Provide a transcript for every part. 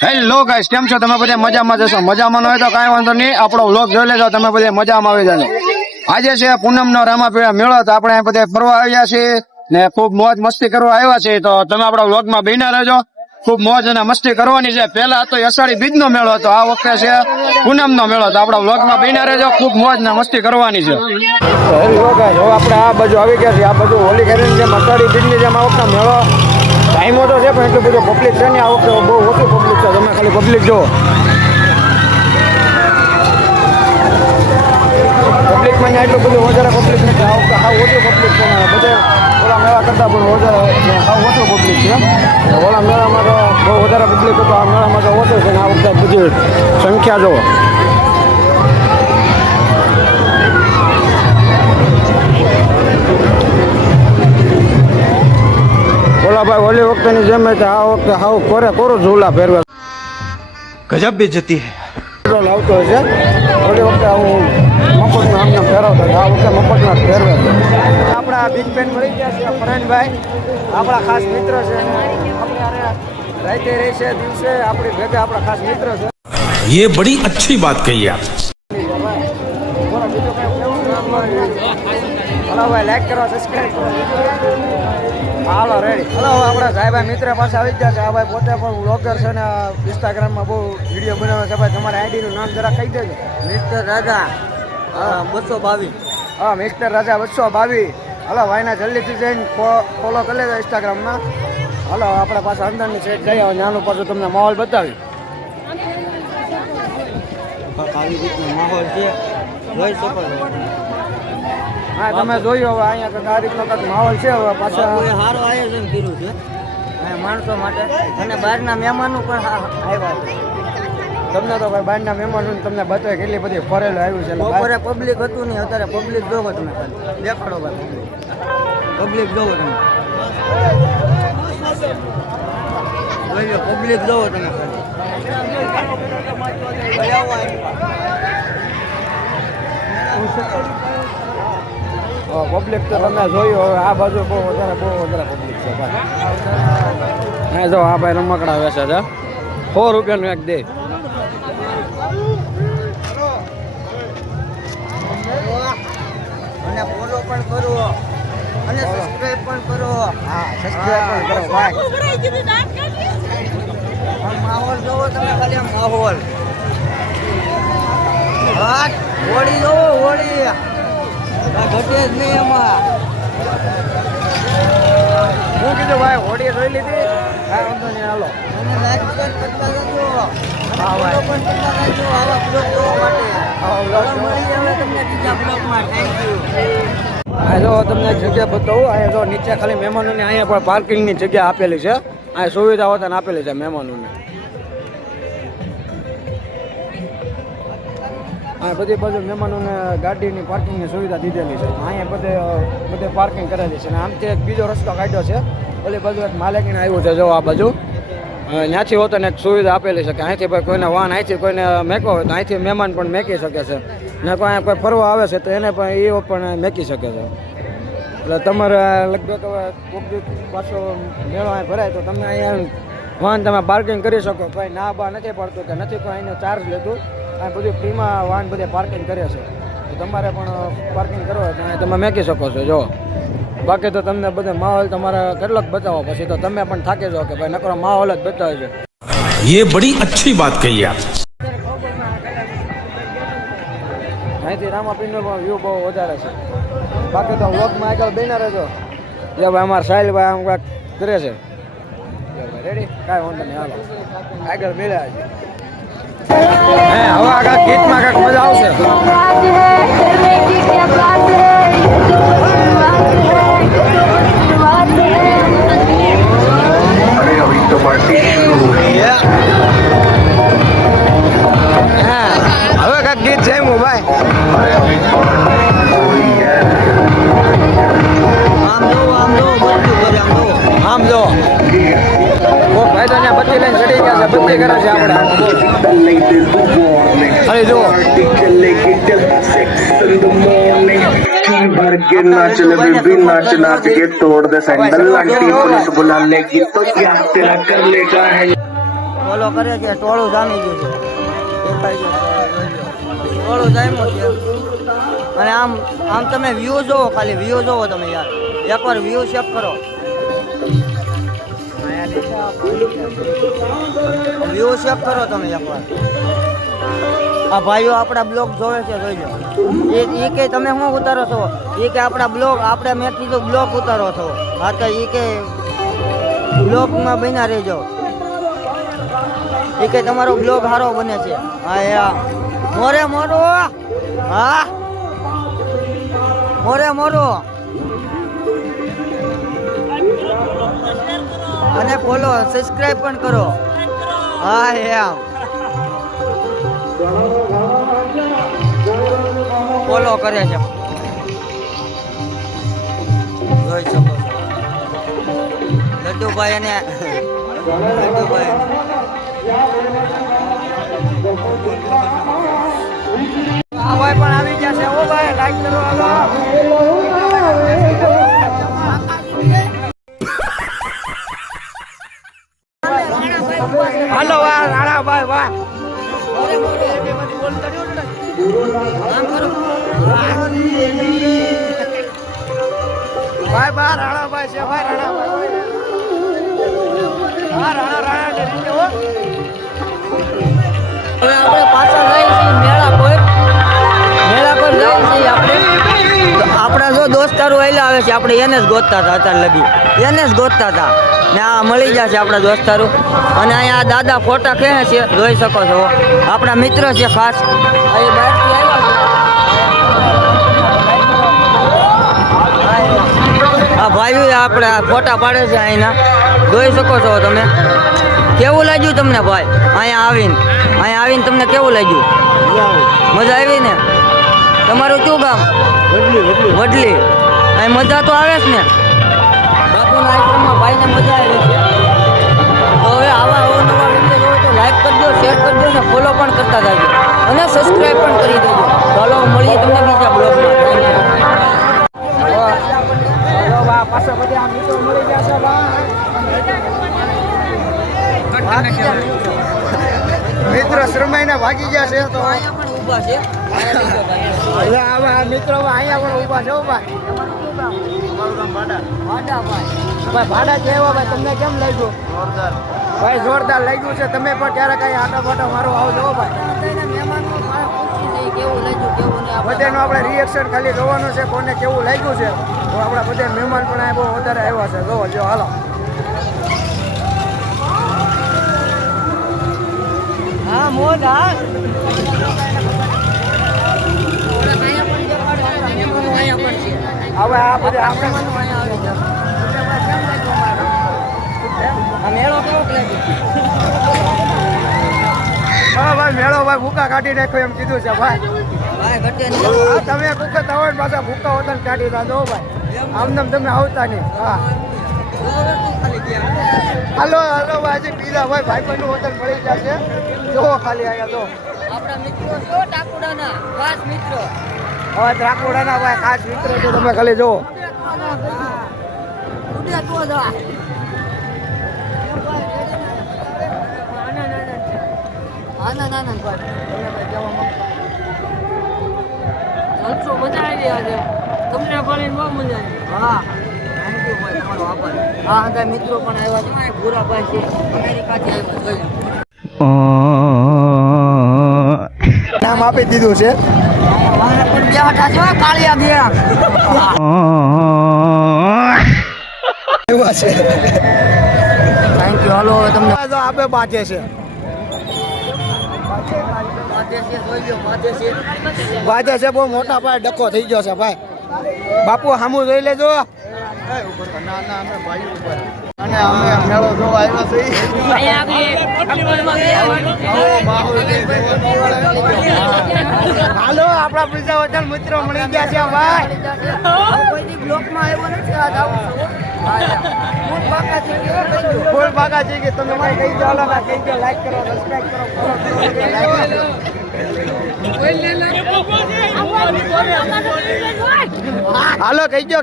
Hello guys, કેમ છો તમે? બધા મજામાં જશો? મજામાં ન હોય તો કાંઈ વાંધો નહીં, આપણો વ્લોગ જોઈ લેજો. તમે બધા મજામાં આવી જાજો. આજે છે પૂનમનો રામાપીર મેળો, તો આપણે બધા ફરવા આવ્યા છીએ ને ખૂબ મોજ મસ્તી કરવા આવ્યા છીએ. તો તમે આપણા વ્લોગમાં બન્યા રહેજો. ખૂબ મોજ અને મસ્તી કરવાની છે. પહેલા હતો અષાઢી બીજનો મેળો હતો, આ વખતે છે પૂનમનો મેળો. તો આપણા વ્લોગમાં બન્યા રહેજો. ખૂબ મોજ ને મસ્તી કરવાની છે. હેલો ગાઈસ, હવે આપણે આ બાજુ આવી ગયા છીએ. આ બાજુ હોલી ખેરીની જેમ અષાઢી બીજની જેમ આ વખતે મેળો ટાઈમો તો છે, પણ એટલું બધું પબ્લિક છે ને આ વખતે બહુ ઓછું પબ્લિક છે. તમે ખાલી પબ્લિક જુઓ, પબ્લિકમાં એટલું બધું વધારે પબ્લિક નથી. આ વખતે હાવ ઓછું પબ્લિક છે. બધે ઓલા મેળા કરતાં પણ વધારે હાવ ઓછું પબ્લિક છે. ઓલા મેળામાં તો બહુ વધારે પબ્લિક હતું, આ મેળામાં તો ઓછું છે ને આ વખતે બધી સંખ્યા જુઓ. ભાઈ ઓલી વખતેની જેમ આ વખતે હાવ કોરો ઝૂલા પહેરવા ગજબ બેજતી આવતો હોય છે. ઓલી વખતે હું મફતમાં આમને ફેરવતો, આ વખતે મફતમાં જ ફેરવે છે. આપણા બિગ બેન મળી ગયા છે ફરહાનભાઈ, આપણા ખાસ મિત્ર છે. રાતે રહી છે દિવસે આપણી ભેગા આપણા ખાસ મિત્ર છે. ये बड़ी अच्छी बात कही आप. હલો ભાઈ, લાઈક કરો, સબસ્ક્રાઈબ કરો. હાલો રેડી. હલો, આપણા સાહેબા મિત્ર પાસે આવી ગયા છે. આ ભાઈ પોતે પણ બ્લોગર છે ને ઇન્સ્ટાગ્રામમાં બહુ વિડીયો બનાવે છે. ભાઈ તમારા આઈડીનું નામ જરા કહી દેજો. મિસ્ટર રાજા 222. હા, મિસ્ટર રાજા 222. હલો ભાઈના જલ્દીથી જઈને ફોલો કરી લેજો ઇન્સ્ટાગ્રામમાં. હલો, આપણા પાસે અંદરની સેટ જઈ આવો, નાનું પાછું તમને માહોલ બતાવી. આવી રીતનો માહોલ છે, જોઈ શકો છો. હા, તમે જોયું હવે અહીંયા કંઈક આ રીતનો કંઈક માહોલ છે. હવે પાછા કોઈ સારું આયોજન કર્યું છે અહીંયા માણસો માટે, અને બહારના મહેમાનો પણ આવ્યા છે. તમને તો ભાઈ બહારના મહેમાનો તમને બતાવે કેટલી બધી ફરેલું આવ્યું છે. બપોરે પબ્લિક હતું નહીં, અત્યારે પબ્લિક જોવો તમે ખાલી દેખાડો ભાઈ. પબ્લિક જોવો તમે, જોઈ લો પબ્લિક જોવો તમે ખાલી. પબ્લિક તો તમે જોયું. હવે આ બાજુ બહુ વધારે પબ્લિક છે ભાઈ. હા જો આ ભાઈ રમકડા વેચે છે, 100 રૂપિયાનું એક દે. અને ફોલો પણ કરો અને સબસ્ક્રાઇબ પણ કરો. હા, સબસ્ક્રાઇબ પણ કરો ભાઈ. આ માહોલ જોવો તમે ખાલી, આ માહોલ. હા, હોળી જોવો, હોળી આ ઘટે જ નહીં એમાં. હું કીધું ભાઈ હોડી જોઈ લીધી. હા, વાંધો નહીં, હાલો. અને લાઈક શેર કરતા રહેજો. હા ભાઈ, પણ કરતા રહેજો આવા બ્લોગ જોવા માટે. હવે મળી આવે તમને બીજા બ્લોગમાં. Thank you. આ જો તમને એક જગ્યા બતાવું. અહીંયા જો નીચે ખાલી મહેમાનોને અહીંયા પણ પાર્કિંગની જગ્યા આપેલી છે. અહીંયા સુવિધાઓ તને આપેલી છે મહેમાનોને. આ બધી બાજુ મહેમાનોને ગાડીની પાર્કિંગની સુવિધા દીધેલી છે. અહીંયા બધે પાર્કિંગ કરેલી છે. અને આમથી એક બીજો રસ્તો કાઢ્યો છે. ઓલી બાજુ એક માલિકીને આવ્યું છે. જો આ બાજુ ત્યાંથી હોતો ને એક સુવિધા આપેલી છે કે અહીંથી ભાઈ કોઈને વાહન અહીંથી કોઈને મેકો હોય તો અહીંથી મહેમાન પણ મેકી શકે છે. ને કોઈ ફરવા આવે છે તો એને પણ એ પણ મેકી શકે છે. એટલે તમારે લગભગ હવે કોઈક દિવસ પાછો મેળો અહીં ભરાય તો તમે અહીંયા વાહન તમે પાર્કિંગ કરી શકો. ભાઈ ના બા નથી પડતું કે નથી કોઈ અહીંનો ચાર્જ લેતું. આ બધું ફ્રીમાં વાહન બધે પાર્કિંગ કરે છે. તો તમારે પણ પાર્કિંગ કરવો હોય તો અહીં તમે મેકી શકો છો. જો બાકી તો તમને બધે માહોલ તમારે કેટલોક બતાવો પછી તો તમે પણ થાકી જાઓ કે ભાઈ નકરો માહોલ જ બતાવે છે. ये बड़ी अच्छी बात कही आप. અહીંથી રામાપીરનો પણ વ્યૂ બહુ વધારે છે. બાકી તો વ્લોગમાં આગળ બેના રહેજો. જે ભાઈ અમારા સાહિલભાઈ આમ કાંઈક કરે છે. રેડી, કાંઈ વાંધો નહીં, હાલો આગળ મળ્યા છે. હવે આગળ ગીતમાં કાંઈક મજા આવશે. હવે કાંઈક ગીત છે હું ભાઈ. આમ જો ભાઈ તો અહીંયા બત્તી લઈને ચડી ગયા છે. બત્તી કરે છે આપણે. અરે જો भर के नाच ले बेबी नाच नाच के तोड़ दे सैंडल आंटी पुलिस बुला लेगी तो क्या तेरा कर लेगा है। ફોલો કરે છે ટોળું જામી ગયું છે દેખાય છે ટોળું જામ્યું છે અને આમ આમ તમે વ્યૂ જોવો ખાલી વ્યૂ જોવો તમે યાર એકવાર વ્યૂ ચેક કરો વ્યૂ ચેક કરો તમે એકવાર આ ભાઈઓ આપણા બ્લોગ જોવે છે જોઈ લો એ કે તમે શું ઉતારો છો એ કે આપણા બ્લોગ આપણે મેં કીધું બ્લોગ ઉતારો છો હા તો એ કે બ્લોગમાં બન્યા રહેજો એ કે તમારો બ્લોગ સારો બને છે હા યા મોરે મોરો હા મોરે મોરો અને ફોલો સબસ્ક્રાઇબ પણ કરો હા એમ ફોલો કરે છે જોઈ શકો છો લડ્ડુભાઈ અને લડ્ડુભાઈ આ ભાઈ પણ આવી ગયા છે ઓ ભાઈ લાઈક કરો હાલો વાહ રાણાભાઈ વાહ ભાઈ બા રાણાભાઈ છે ભાઈ રાણાભાઈ હા રાણા ને રીતે હો હવે આપણે પાછા જઈએ છીએ મેળા પર જઈએ છીએ આપણે આપણા જો દોસ્તારો આવેલા આવે છે આપણે એને જ ગોતતા હતા અત્યારે લગી એને જ ગોતતા હતા ને આ મળી જશે આપણા દોસ્તારો અને અહીંયા દાદા ફોટા ખેંચે છે જોઈ શકો છો આપણા મિત્ર છે ખાસ અહીં બહારથી આવ્યા છે આ ભાઈઓ આપણે ફોટા પાડે છે અહીંના જોઈ શકો છો તમે કેવું લાગ્યું તમને ભાઈ અહીંયા આવીને તમને કેવું લાગ્યું મજા આવી ને તમારું કયું ગામ વડલી અહીં મજા તો આવે છે ને બાપુના આશ્રમમાં ભાઈને મજા આવી છે તો હવે આવા અવનવા વિડીયો જોવો તો લાઈક કરજો શેર કરજો અને ફોલો પણ કરતા જાજો અને સબસ્ક્રાઈબ પણ કરી દેજો ચાલો મળીએ તમને બીજા બ્લોગમાં પાછા બધા મિત્રો મળી ગયા છે મિત્રો શરમાઈને ભાગી ગયા છે તો અહીંયા પણ ઊભા છે મિત્રો અહીંયા પણ ઊભા છે ભાઈ ભાડા કેવા ભાઈ તમને કેમ લાગ્યું જોરદાર ભાઈ જોરદાર લાગ્યું છે તમે પણ ક્યારેક અહીં આટા ફાટા મારો આવજો ભાઈ બધાનું આપણે રિએક્શન ખાલી જોવાનું છે કોને કેવું લાગ્યું છે તો આપણા બધા મહેમાન પણ બહુ વધારે આવ્યા છે જોવો જો હાલો હા મોજ હા હવે આ બધા આપણે મેળો કેવો હા ભાઈ મેળો ભાઈ ભૂકા કાઢી નાખ્યો એમ કીધું છે ભાઈ તમે ભૂકા તવડ પાછા ભૂકા હોતા કાઢી દો ભાઈ આમ તમે આવતા નહીં હા હાલો ભાઈ હજી પીલા ભાઈ ભાઈ હોટલ મળી જશે જોવો ખાલી અહીંયા જો આપણા મિત્રો છો ટાકુડાના ખાસ મિત્રો હવે ટાકુડાના ભાઈ ખાસ મિત્રો છે તમે ખાલી જોવો મજા આવી આજે તમને પણ બહુ મજા આવી હા થેન્ક યુ ભાઈ તમારો આભાર હા બધા મિત્રો પણ આવ્યા છે ભૂરાભાઈ છે અમેરિકાથી આવ્યા નામ આપી દીધું છે કાળિયા ગયા થેન્ક યુ હાલો હવે તમને આપે બાજે છે બાજે છે બહુ મોટા ભાઈ ડકો થઈ ગયો છે ભાઈ બાપુ સામું જોઈ લેજો અને અમે મેળો જોવા આવ્યા છીએ હાલો આપણા બીજા હોટલ મિત્રો મળી ગયા છે ભાઈ કોઈની બ્લોકમાં આવ્યો નથી આજ આવું ફૂલ બાકા છે કે તમે ભાઈ કઈ ચાલો ના કઈ જો લાઈક કરો સબસ્ક્રાઇબ કરો હાલો કઈ ગયો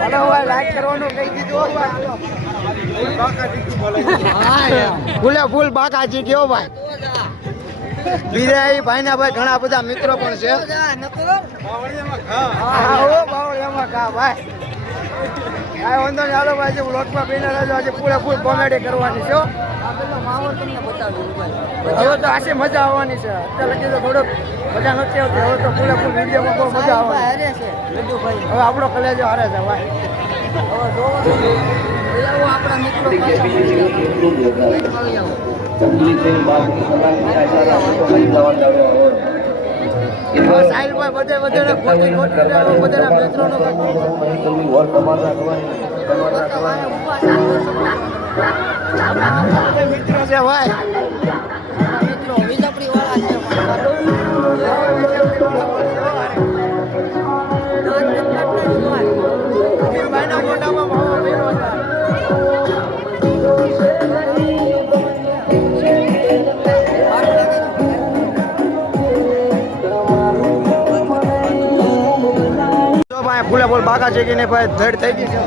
હાલો ભાઈ લાઈક કરવાનું કઈ દીધું ફૂલે ફૂલ બાકાજી કયો ભાઈ બીજા એ ભાઈ ના ભાઈ ઘણા બધા મિત્રો પણ છે બાવળિયામાં ખા ભાઈ આ વાંધો નહીં હાલો ભાઈ વ્લોગમાં બેના રહેજો આજે પૂરે ફૂલ કોમેડી કરવાની છે હવે તો આશી મજા આવવાની છે અત્યારે લગી તો થોડોક મજા નથી આવતી હવે તો પૂરે ફૂલ વિડીયોમાં બહુ મજા આવવાની છે હવે આપણો કલેજો હારે છે ભાઈ સાહિલભાઈ બધે બધાને ખોટી બધાના મિત્રોનો મિત્રો છે ભાઈ મિત્રો વિજાપુરી વાળા છે મોટામાં ભાવ મેળવો ફૂલે ફૂલ બાકા છે કે નહીં ભાઈ ધડ થઈ ગઈ છે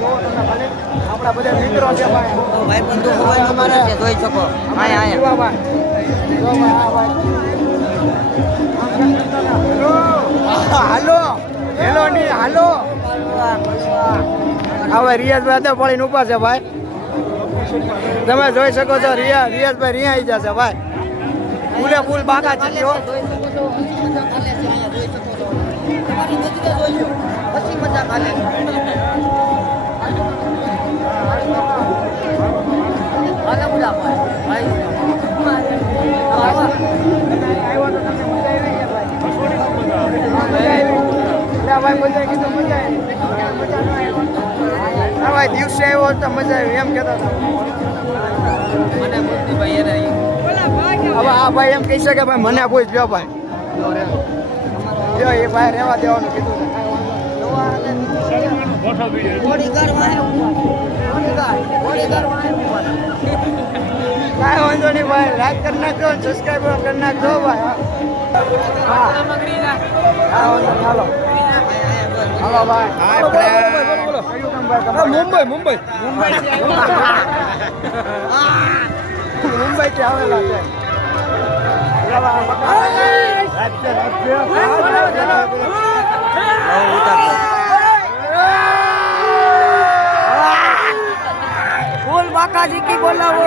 આપણા બધા મિત્રો છે ભાઈ બંધુ મોબાઈલ અમારે છે જોઈ શકો આયા હાલો હેલો ની હાલો હવે રિયાઝભાઈ તો પડીને ઉભા છે ભાઈ તમે જોઈ શકો છો રિયાઝભાઈ રિયા આવી જશે ભાઈ ફૂલે ફૂલ બાકા છે પછી મજા કાલે આલા મુલા ભાઈ ભાઈ દિવસે આવ્યો તો મજા આવી એમ કેતા હવે આ ભાઈ એમ કહી શકે ભાઈ મને પૂછ લ્યો ભાઈ જો એ ભાઈ રહેવા દેવાનું કીધું કાંઈ વાંધો નહીં ભાઈ લાઈક કરી નાખજો સબસ્ક્રાઈબ કરી નાખજો ભાઈ હા વાંધો નહીં હાલો હાલો ભાઈ મુંબઈ મુંબઈ મુંબઈ થી આવેલા છે ફૂલ બાકાજી કી બોલાવો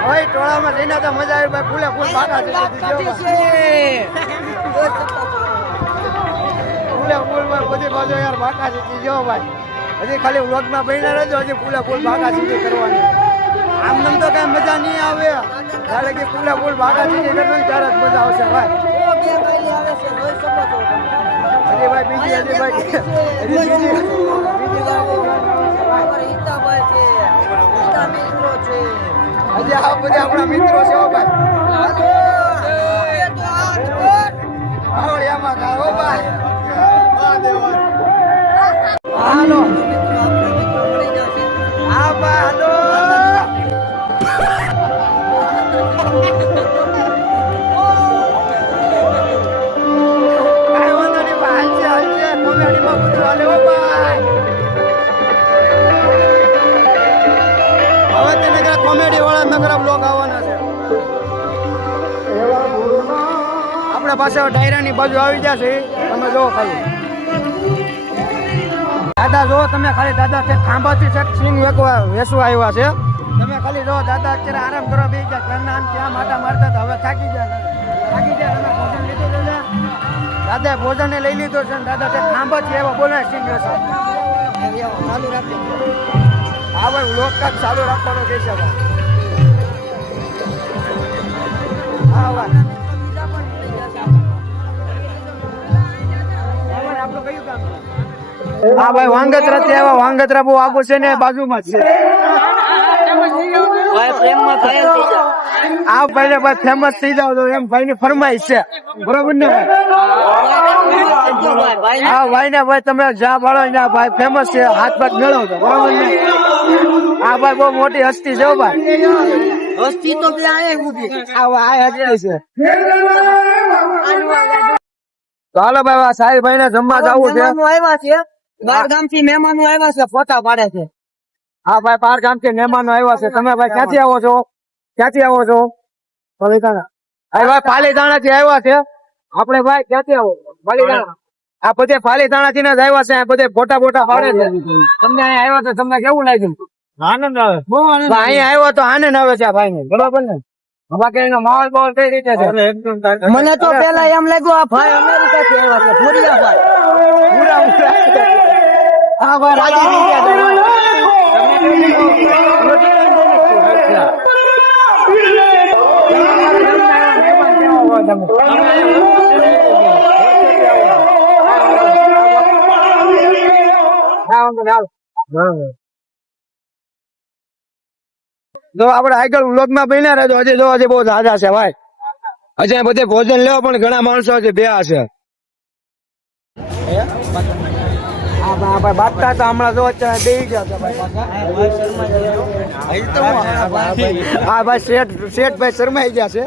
ભાઈ ટોળામાં જઈને તો મજા આવી ભાઈ ફૂલે ફૂલ બાકાજી ફૂલે ફૂલ ભાઈ બધી બાજુ યાર બાકાજી જો ભાઈ હજી ખાલી વ્લોગમાં બન્યા રહેજો હજી ફૂલે ફૂલ બાકાજી કરવાની આમ નમ તો કઈ મજા નહીં આવે ત્યારે કે ફૂલે ફૂલ બાકાજી કરવાની ત્યારે જ મજા આવશે ભાઈ હજી ભાઈ બીજી હજી ભાઈ હજી આ બધા આપણા મિત્રો છે હો ભાઈ આવડિયામાં ખાઓ ભાઈ હાલો હા ભાઈ હાલો કાંઈ વાંધો નહીં ભાઈ હાલશે કોમેડીમાં બધું હાલે હો ભાઈ હવે તેને કોમેડી વાળા નગરા બ્લોગ આવવાના છે આપણા પાસે ડાયરાની બાજુ આવી જશે તમે જોવો ખાલી દાદા જો તમે ખાલી દાદા તે ખાંભાથી સિંગ વેસવા આવ્યા છે તમે ખાલી જો દાદા અત્યારે આરામ કરવા બેસી ગયા ઘરના આમ ત્યાં માટા મારતા હતા હવે થાકી ગયા તમે ભોજન લીધું છે દાદા ભોજન લઈ લીધો છે દાદા તે ખાંભાથી આવ્યા બોલે સિંગ વેસવા ચાલુ રાખજો હા ભાઈ લોક કાક ચાલુ રાખવાનો કહે છે હા ભાઈ આપણું કયું કામ છે હા ભાઈ વાંગત્રા થી આવ્યા વાંગત્રા બહુ આગળ છે ને બાજુમાં જ છે આ ભાઈ ભાઈ ફેમસ થઈ જાવ તો એમ ભાઈ ની ફરમાઈશ છે બરોબર ને હા ભાઈ ને ભાઈ તમે જ્યાં ભાડો ત્યાં ભાઈ ફેમસ છે હાથ પાથ મેળવજો બરોબર ને હા ભાઈ બહુ મોટી હસ્તી છે ભાઈ હસ્તી તો બે આયા ઉભી આ હસ્તી છે તો હાલો ભાઈ સાહિલભાઈ ને જમવા જવું છે. મહેમાનો આવ્યા છે, બહાર ગામથી મહેમાનો આવ્યા છે, ફોટા પાડે છે. હા ભાઈ પાર ગામ થી મહેમાનો આવ્યા છે. તમે ભાઈ ક્યાંથી આવો છો? ક્યાંથી આવો છો? પાલીતાણા. હા ભાઈ પાલીતાણા થી આવ્યા છે આપણે. ભાઈ ક્યાંથી આવો? પાલીતાણા. આ બધે પાલીતાણા થી જ આવ્યા છે. આ બધે ફોટા બોટા પાડે છે. તમને અહીંયા આવ્યા તો તમને કેવું લાગ્યું? આનંદ આવે. બહુ આનંદ. અહીંયા આવ્યો તો આનંદ આવે છે આ ભાઈ ને. બરોબર ને? બાકી એનો માહોલ બહોલ કઈ રીતે છે? મને તો પેલા એમ લાગ્યું આ ભાઈ અમેરિકા થી આવ્યા છે, ભૂરિયા ભાઈ. હા ભાઈ રાજી થઈ ગયા જો આપડે આગળ વ્લોગ માં બન્યા રહેજો. હજી જો હજી બહુ ઝાઝા છે ભાઈ. હજી બધે ભોજન લેવા પણ ઘણા માણસો હજી બેહા છે. બાટતા તો હમણાં જો બેહી ગયા છે ભાઈ. હા ભાઈ શેઠભાઈ શરમાઈ ગયા છે.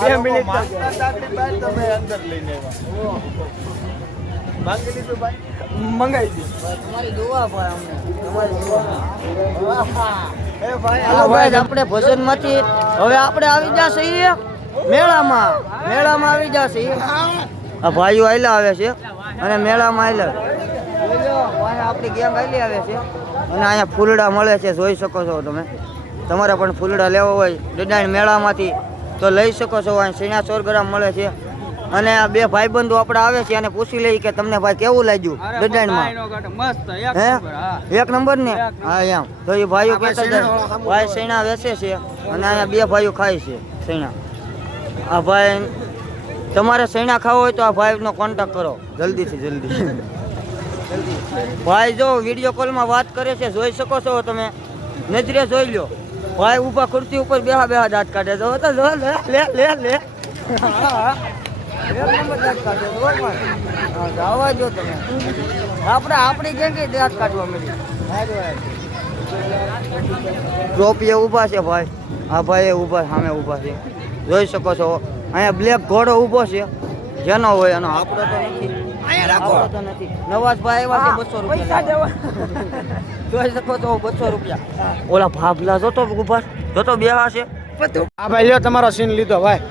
2 મિનિટ મંગાઈ હાલો ભાઈ આપણે ભજન માંથી હવે આપણે આવી જશે મેળામાં. મેળામાં આવી જશે. આ ભાઈઓ આયલા આવે છે અને મેળામાં આયલા આપણી ગેંગ આયલી આવે છે અને અહીંયા ફૂલડા મળે છે, જોઈ શકો છો તમે. તમારે પણ ફૂલડા લેવા હોય ડડાણ મેળામાંથી તો લઈ શકો છો. અહીં 100 ગ્રામ મળે છે. અને આ બે ભાઈબંધો આપણે આવે છે અને પૂછી લઈ કે તમને ભાઈ કેવું લાગ્યું ડડાણમાં? હે એક નંબર ને? હા એમ તો એ ભાઈઓ કહેતા જાય ભાઈ સૈણા વેચે છે અને અહીંયા બે ભાઈઓ ખાય છે સૈણા. આ ભાઈ તમારે સૈણા ખાવો હોય તો આ ભાઈનો કોન્ટેક્ટ કરો જલ્દીથી જલ્દી. ભાઈ જો વિડીયો કોલમાં વાત કરે છે, જોઈ શકો છો તમે. નજરે જોઈ લો ભાઈ ઊભા ખુરશી ઉપર બેહા દાંત કાઢે. જો તો જો લે લે લે લે એક નંબર દાંત કાઢે. બરોબર જાવા જો તમે. આપણી ગેંગ દાંત કાઢવા મળી. ટોપીએ ઊભા છે ભાઈ. આ ભાઈ ઊભા સામે ઊભા છે, જોઈ શકો છો. અહીંયા બ્લેક ઘોડો ઊભો છે, જેનો હોય એનો. આપણો તો નથી. આપણો તો નથી. નવાજભાઈ આવ્યા છે 200 રૂપિયા જોઈ શકો છો. 200 રૂપિયા. ઓલા ભાભલા જોતો ઊભા જોતો બેહા છે. હા ભાઈ લ્યો તમારો સીન લીધો ભાઈ.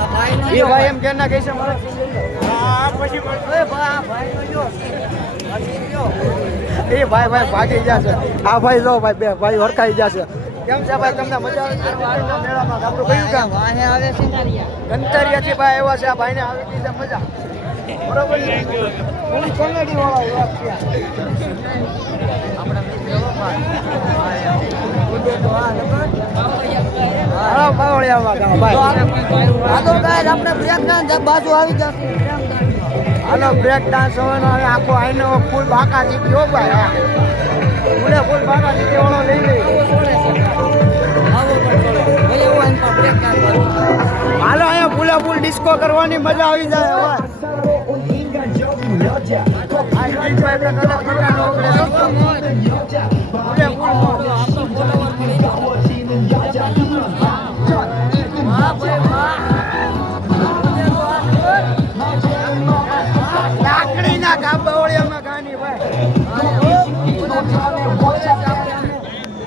એ ભાઈ એમ કે ના કહે છે મારો સીન લઈ લો. એ ભાઈ ભાગી ગયા છે. આ ભાઈ જો ભાઈ બે ભાઈ હરખાઈ ગયા છે. કેમ છે ભાઈ તમને મજા આવે છે મેળામાં? આપણું કયું કામ? વાહે આવે છે કંતારિયાથી ભાઈ આવ્યા છે. આ ભાઈને આવી ગઈ છે મજા. બરોબર છે. કોમેડી વાળા વાત છે. આપણા મિત્ર ભાઈ હા બાવળિયામાં ગામ ભાઈ. આતો ગાય આપણે બ્રેક ના બાજુ આવી જશે. હાલો બ્રેક ડાન્સ હોવાનો હવે આખો આઈનો ફૂલ બાકા જીતી હો ભાઈ. હા ફૂલ બાકા જીતી વાળો લઈ લે. હાલો અહીંયા ફૂલ ડિસ્કો કરવાની મજા આવી જાય હવે. લાકડીના કાબોળિયામાં ગાની ભાઈ.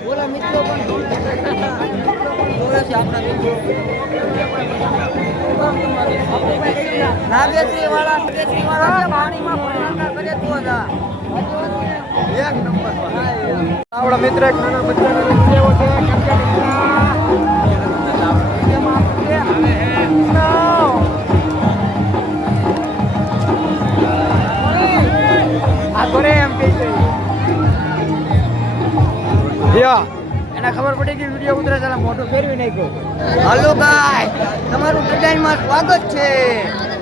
ઓલા મિત્રો પણ જોડે છે આપણા મિત્રો. નાગેશ્રી વાળા પાણીમાં ભણવાના કરે તો જા. એક નંબર આપણા મિત્ર એક નાના બચ્ચાને લઈ આવ્યો છે. આ કરે એમ કહે છે. એને ખબર પડી કે વિડીયો ઉતરે છે, મોટું ફેરવી નાખ્યો. હાલો ગાય તમારું ડિઝાઇનમાં સ્વાગત છે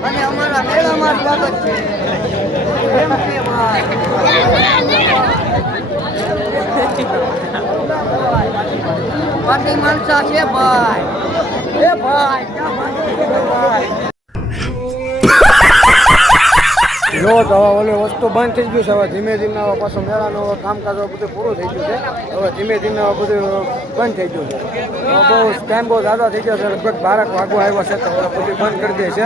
અને અમારા મેળામાં સ્વાગત છે. કેમ છે ભાઈ? પાટી માણસા છે ભાઈ. એ ભાઈ ક્યાં ભાઈ? જો તો હવે ઓલી વસ્તુ બંધ થઈ ગયું છે. હવે ધીમે ધીમે હવે પાછું મેળાનું કામકાજ હવે બધું પૂરું થઈ ગયું છે. હવે ધીમે ધીમે હવે બધું બંધ થઈ ગયું છે. બહુ ટાઈમ બહુ ઝાઝો થઈ ગયો છે. લગભગ 12 વાગવા આવ્યા છે તો હવે બધું બંધ કરી દે છે.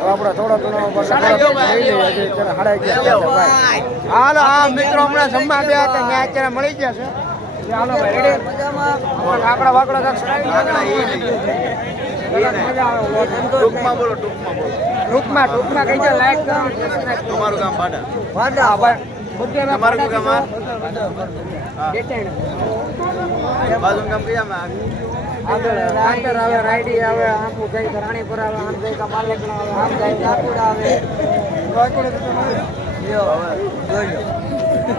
હવે આપણે થોડો ઘણો લઈ લઈએ છીએ. અત્યારે 11:30 હાલો હા મિત્રો હમણાં જમવા ગયા હતા ત્યાં અત્યારે મળી ગયા છે. હાલો ભાઈ રેડી કાકડા વાકડા ટૂંકમાં કઈ છે લાઈક તમારું ગામ ભાડા વાડા ભાઈ તમારું ગામ બાજુ ગામ કયા આગળ આવે રાયડી આવે આંબુ જાય તો રાણીપુર આવે આમ જાય તો માલેકણા આવે આમ જાય તો આકુડા આવે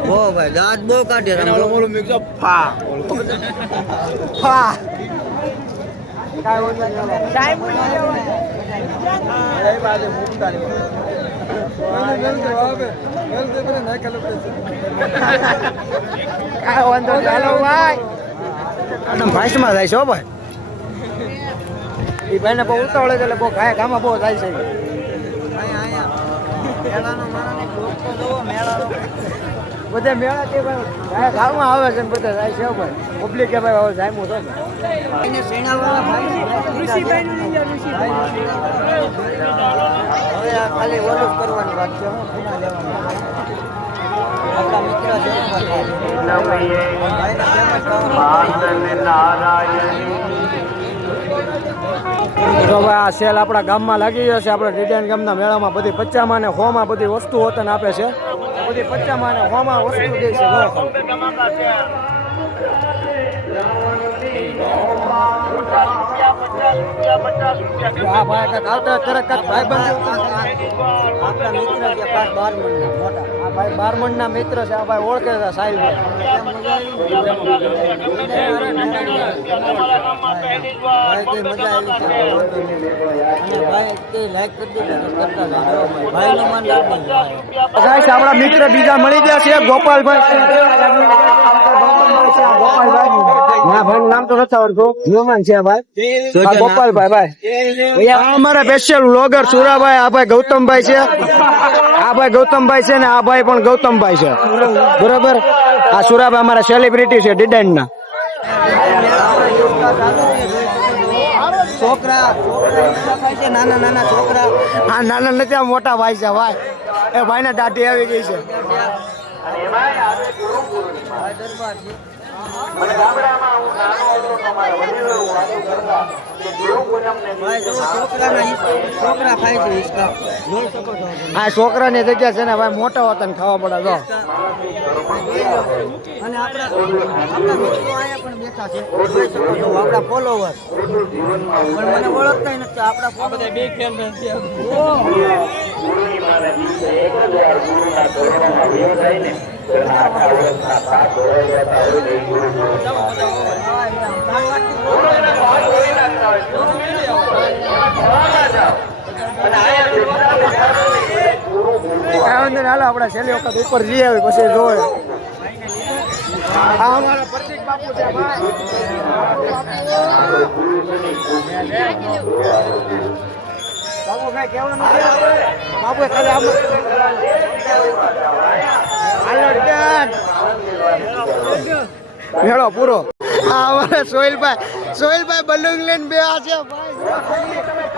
બહુ ભાઈ દાંત બહુ કાઢે બોલું મિક્સ ફા ફા ભાઈસમાં જાય છે હો ભાઈ એ ભાઈને બહુ ઉતાવળે છે એટલે બહુ ગામાં બહુ જાય છે બધા મેળા કે ભાઈ ગામમાં આવે છે ને બધા જાય છે ભાઈ પબ્લિક કે ભાઈ હવે જામ્યું તો હવે ખાલી ઓલું જ કરવાની વાત છે આપણા મિત્ર છે તો ભાઈ આ સેલ આપણા ગામમાં લાગી ગયો છે. આપણે ડીડીએન ગામના મેળામાં બધી 50માં ને 100માં બધી વસ્તુ હોતન આપે છે. બધી 50માં ને 100માં વસ્તુ દે છે. હા ભાઈ કાંઈક આવતા તરત ભાઈ બંધ આપણા મિત્ર છે 12 મણના મોટા આ ભાઈ 12 મણના મિત્ર છે. આ ભાઈ ઓળખે છે સાહિલભાઈ મજા આવી છે. ભાઈ તે લાઈક કરી દીધું કરતા જાય ભાઈનો માન લાગી સાહેબ આપણા મિત્ર બીજા મળી ગયા છે. ગોપાલભાઈ ભાઈ નામ તો નથી આવડતું હ્યુમન છે ભાઈ ગોપાલભાઈ ભાઈ અમારા સ્પેશિયલ વ્લોગર સુરાભાઈ આ ભાઈ ગૌતમભાઈ છે. આ ભાઈ ગૌતમભાઈ છે ને આ ભાઈ પણ ગૌતમભાઈ છે બરોબર. આ સુરાભાઈ અમારા સેલિબ્રિટી છે ડીડાઈન ના છોકરા નાના નાના છોકરા હા નાના નથી આ મોટા ભાઈ છે ભાઈ એ ભાઈ ને દાઢી આવી ગઈ છે. આ છોકરાની જગ્યા છે ને ભાઈ મોટા હોતા ને ખાવા પડે જો અને આપણા મિત્રો અહીંયા પણ બેઠા છે જોઈ શકો છો આપણા ફોલોવર પણ મને ઓળખતા નથી આપણા ફોલોવર બે ફેન છે. હાલો આપણે છેલ્લી વખત ઉપર જઈ આવી પછી જોવે. આ અમારા પ્રતિક બાપુ છે ભાઈ બાપુ ભાઈ કેવાનું છે બાપુ ખાલી આમ મેળો પૂરો. આ અમારા સોહિલભાઈ બલૂન લઈને બે આ છે ભાઈ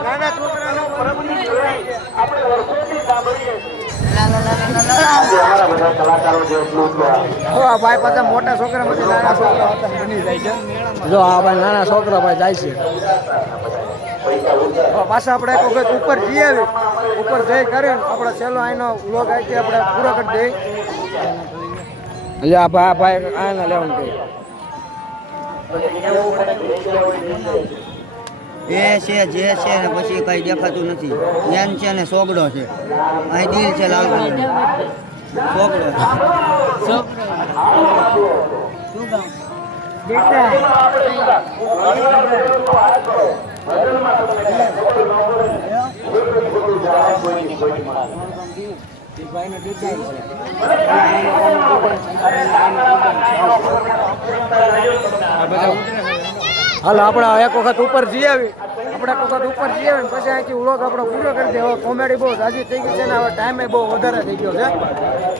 નાના છોકરાનો ભાઈ પાછા મોટા છોકરા માંથી નાના છોકરા બની જાય છે. જો આ ભાઈ નાના છોકરા ભાઈ જાય છે. પાછા આપણે એક વખત ઉપર જઈ આવી ઉપર જઈ કરીને આપણે છેલ્લો આનો વ્લોગ અહીંથી આપણે પૂરો કરી દઈએ. આ ભાઈ આના લેવાનું કઈ એ છે જે છે ને પછી કઈ દેખાતું નથી. જ્ઞાન છે ને સોગડો છે અહીં દિલ છે લાલ સોગડો શું કામ હાલ આપણે એક વખત ઉપર જઈ આવી આપણે આપણે વખત ઉપર જઈએ ને પછી અહીંથી વ્લોગ આપણો પૂરો કરી દે. હવે કોમેડી બહુ રાજી થઈ ગઈ છે ને હવે ટાઈમે બહુ વધારે થઈ ગયો છે.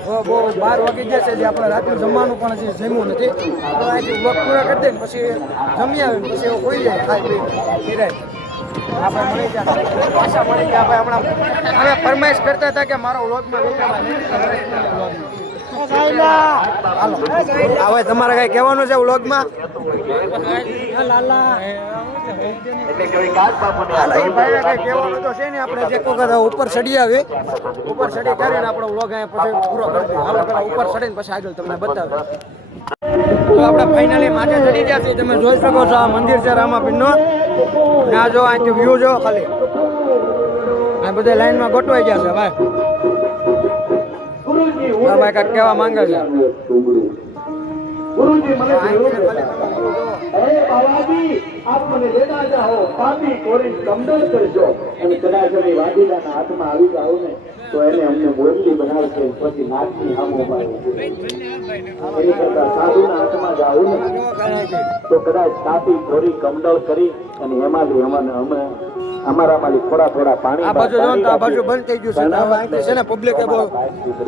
હવે બહુ 12 વાગી ગયા છે જે આપણે રાતનું જમવાનું પણ હજી જમ્યું નથી. તો અહીંથી વ્લોગ પૂરો કરી દે ને પછી જમી આવે ને પછી એવું કોઈ જાય ખાઈ પી નિરાય. આપણે મળી ગયા પાછા મળી ગયા ભાઈ. હમણાં અમે ફરમાઈશ કરતા હતા કે મારો વ્લોગમાં હાલો હવે તમારે કઈ કહેવાનું છે વ્લોગમાં? કહેવાનું તો છે ને આપણે જે વખત ઉપર ચડી આવી ઉપર ચડી કરીને આપણો વ્લોગ અહીંયા પછી પૂરો કરી દઈએ. હાલો પેલા ઉપર ચડીને પછી આગળ તમને બતાવે. તો આપણે ફાઇનલી માથે ચડી ગયા છીએ. તમે જોઈ શકો છો આ મંદિર છે રામાપીરનું. ના જો અહીંથી વ્યૂ જો ખાલી આ બધા લાઈનમાં ગોઠવાઈ ગયા છે ભાઈ. હા ભાઈ કાંઈક કહેવા માંગે છે. આપ મને લેતા જાઓ પાપી કોરી કમદલ કરજો અને કદાચ અમે વાદીલાના હાથમાં આવી જાવ ને તો એને અમને મોરલી બનાવશે પછી નાચની હામો મારી એની કરતા સાધુના હાથમાં જાવ ને તો કદાચ કાપી કોરી કમદલ કરી અને એમાંથી અમે અમારામાંથી થોડા પાણી આ બાજુ જો આ બાજુ બંધ થઈ ગયું છે. આ બાજુ છે ને પબ્લિક બહુ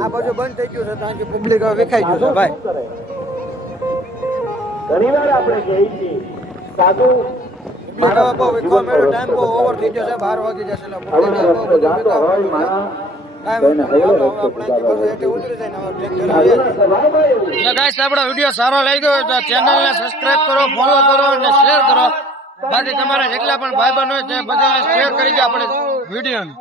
આ બાજુ બંધ થઈ ગયું છે તો અહીંથી પબ્લિક હવે વેખાઈ ગયું છે ભાઈ. ઘણીવાર આપણે કહીએ છીએ સાધુ મારા બહુ વેખવા મળ્યો. ટાઈમ બહુ ઓવર થઈ ગયો છે. 12 વાગી જશે એટલે public બહુ બધું જાતો વેખવા હોય મળ્યું છે. મારા કાંઈ વાંધો નહીં. હાલો, હવે આપણે અહીંથી પાછું હેઠે ઉતરી જઈને હવે ટ્રેક કરી આવીએ. તો ગાઈસ આપણો વિડીયો સારો લાગ્યો હોય તો ચેનલને સબસ્ક્રાઇબ કરો, ફોલો કરો અને શેર કરો. બાકી તમારા જેટલા પણ ભાઈબંધ હોય તે બધાને શેર કરી દે આપણે વિડીયોને.